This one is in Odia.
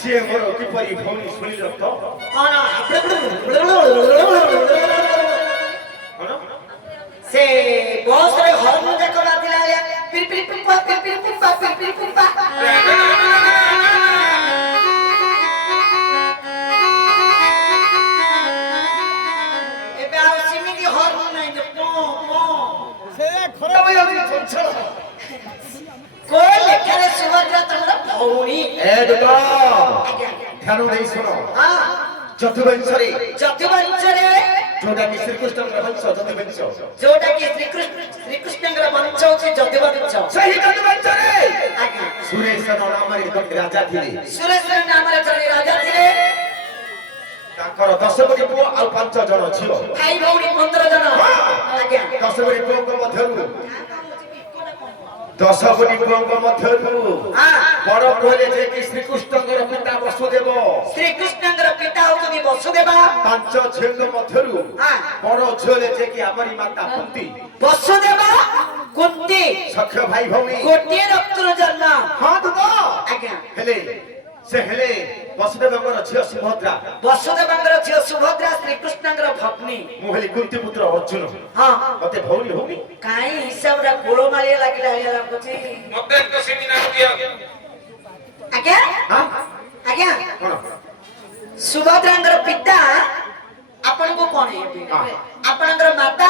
ସିଏ ମୋର କିପରି ଭଉଣୀ ଶୁଣିଲ ତ ସେ ବସରେ ହର୍ନ ଯାକ ବାଜିଲା ପିରି ପୁପା ପିରି ପୁପା ପିରି ପୁପା ଏବେ ଆଉ ସେମିତି ହର୍ନ ନାହିଁ ଯେ ପୋ ପୋ ସେ ଖରାପ ହେଇଯାଉଛି ଚଞ୍ଚଳ କୋଇ ଲେଖାରେ ସୁଭଦ୍ରା ତମର ଭଉଣୀ ଏ ଦୁତ ଧ୍ୟାନ ଦେଇ ଶୁଣ ଯଦୁବଂଶରେ ଯୋଉଟା କି ଶ୍ରୀକୃଷ୍ଣଙ୍କର ବଂଶ ଯଦୁବଂଶ ଯୋଉଟା କି ଶ୍ରୀକୃଷ୍ଣଙ୍କର ବଂଶ ହଉଛି ଯଦୁବଂଶ ସେହି ଯଦୁବଂଶରେ ସୁରେଶ ନାମରେ ଗୋଟେ ରାଜା ଥିଲେ ସୁରେଶ ନାମରେ ଜଣେ ରାଜା ଥିଲେ ତାଙ୍କର 10 କୋଟି ପୁଅ ଆଉ 5 ଜଣ ଝିଅ ଭାଇ ଭଉଣୀ 15 ଜଣ ଆଜ୍ଞା 10 କୋଟି ପୁଅଙ୍କ ମଧ୍ୟରୁ 10 କୋଟି ପୁଅଙ୍କ ମଧ୍ୟରୁ ବଡ଼ କହିଲେ ଯେ କି ଶ୍ରୀକୃଷ୍ଣଙ୍କର ପିତା ବସୁଦେବ ଶ୍ରୀକୃଷ୍ଣଙ୍କର ପିତା ହଉଛନ୍ତି ବସୁଦେବା 5 ଝିଅଙ୍କ ମଧ୍ୟରୁ ବଡ଼ ଝିଅଲେ ଯେ କି ଆମରି ମାତା କୁନ୍ତି ବସୁଦେବା କୁନ୍ତି ସଖ୍ୟ ଭାଇ ଭଉଣୀ ଗୋଟିଏ ରକ୍ତର ଜନ୍ମ ହଁ ଦୁତ ଆଜ୍ଞା ହେଲେ ସେ ହେଲେ ବସୁଦେବଙ୍କର ଝିଅ ସୁଭଦ୍ରା ବସୁଦେବଙ୍କର ଝିଅ ସୁଭଦ୍ରା ଶ୍ରୀକୃଷ୍ଣଙ୍କର ଭଗ୍ନୀ ମୁଁ ହେଲି କୁନ୍ତି ପୁତ୍ର ଅର୍ଜୁନ ହଁ ମତେ ଭଉଣୀ ହଉନି କାଇଁ ହିସାବଟା ଗୋଳମାଳିଆ ଲାଗିଲା ଭଳିଆ ଲାଗୁଛି ମତେ ତ ସେମିତି ନାଗୁଛି ଆଜ୍ଞା ଆଜ୍ଞା କଣ ସୁଭଦ୍ରାଙ୍କର ପିତା ଆପଣଙ୍କୁ କଣ ହେବେ ଆପଣଙ୍କର ମାତା